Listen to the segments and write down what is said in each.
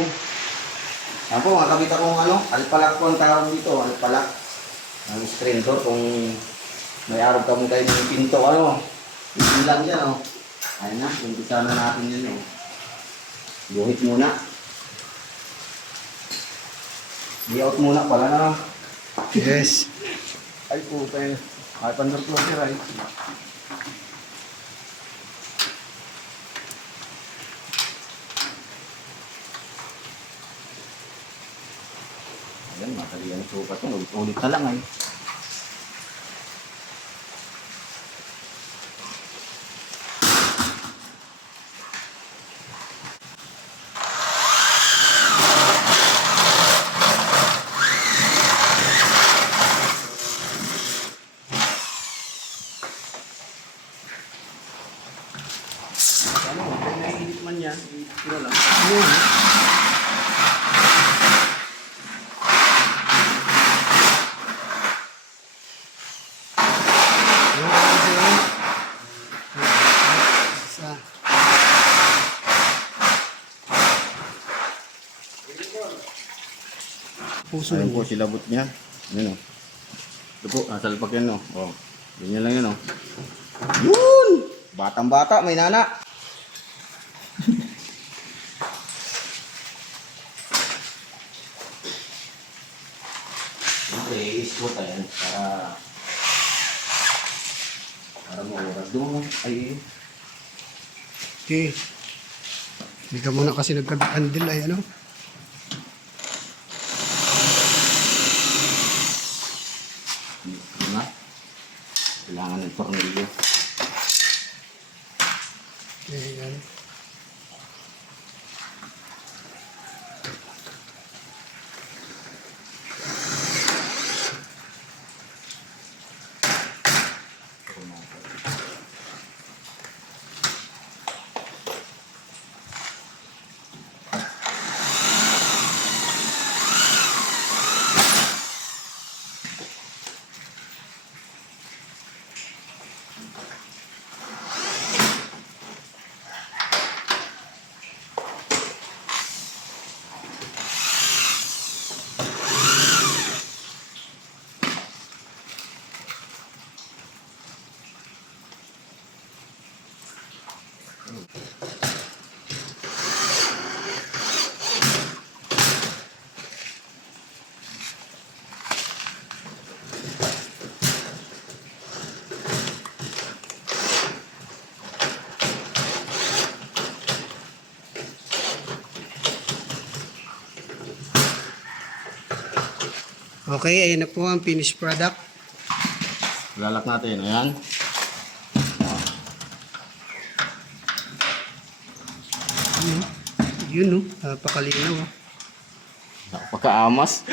ko. Yan po, makakabit akong alpalak po ang tawag dito, alpalak. Ang screen door, kung may araw ka mo tayo ng pinto, hindi lang dyan, Ayun na, umpisa na natin yun, Guhit muna. Layout muna pala na. Yes. Ay po, tayo. Ay, pandar closer, ay. Ayan, matali ang sukat ito. Ulit na lang, ay. Kung naiinit man yan, ito lang. Ayan. Isa. Puso Ayun niya. po, silabot niya. Ayun, Ito po, nasalpak yan, Ganyan lang yan, Yun! Batang-bata, may nana. Siyempre, i-squat yan para mauras doon. Ay, Okay. Hindi ka muna kasi nagkabit-handle ay na. Kailangan ng tornilyo. Ayan. Okay, ayan na po ang finished product. Lalak natin, ayan. Yun, napakalinaw. Napakaamas.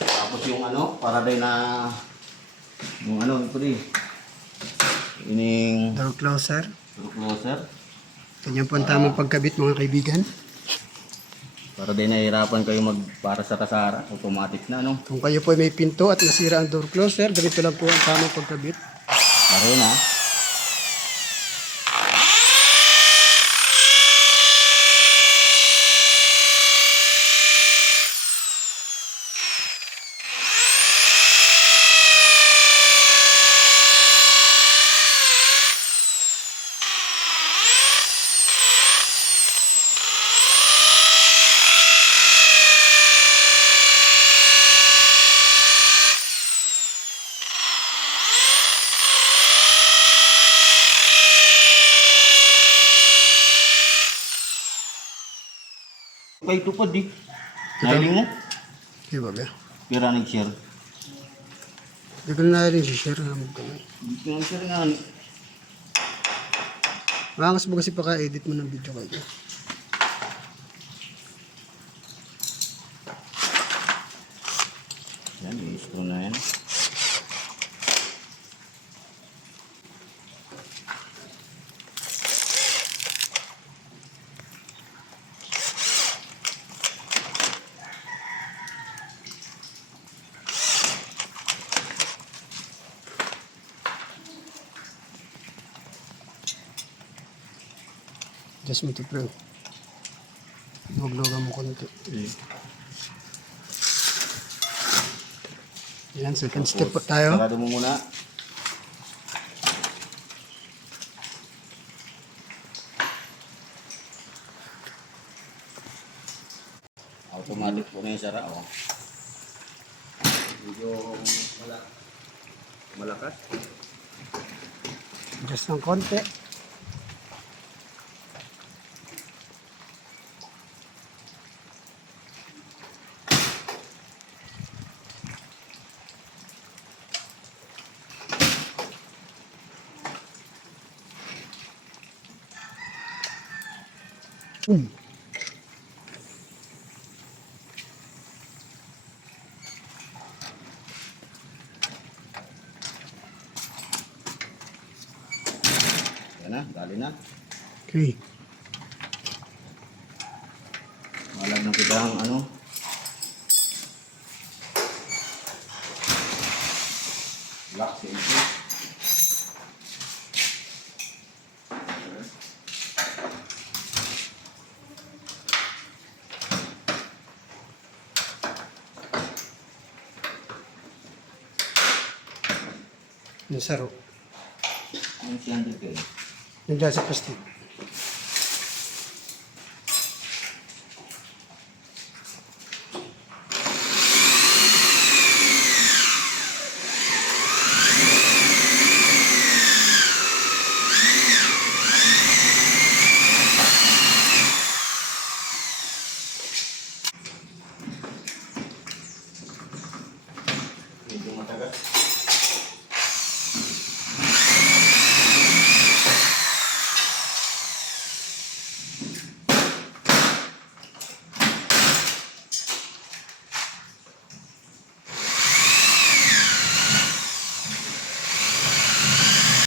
Tapos yung para din na yung ito din. Ining Door closer. closer. Ganyan po ang tamang pagkabit mga kaibigan. Para din nahihirapan kayo para sa kasara. Automatic na, Kung kayo po ay may pinto at nasira ang door closer, ganito lang po ang tamang pagkabit. Laro na. Kay tupad di. Nailing mo? Di ba ba? Pira nag-share. Hindi ko na rin share na mo kami. Hindi ko nag-share nga. Maangas mo kasi paka-edit mo ng video kayo. Yan, i-screw na yan. Adjust mo ito, pre. Luglogan mo konti. Yan, second step po tayo. Sarado mo muna. Automatic po na yung sara. Oh. Medyo malakas. Adjust ng konti. Yan na, dali na. Okay. Malag ng kita ang ano. Lock sa ito. Yung saro. Ang siyang dito. Yung dyan sa plastic.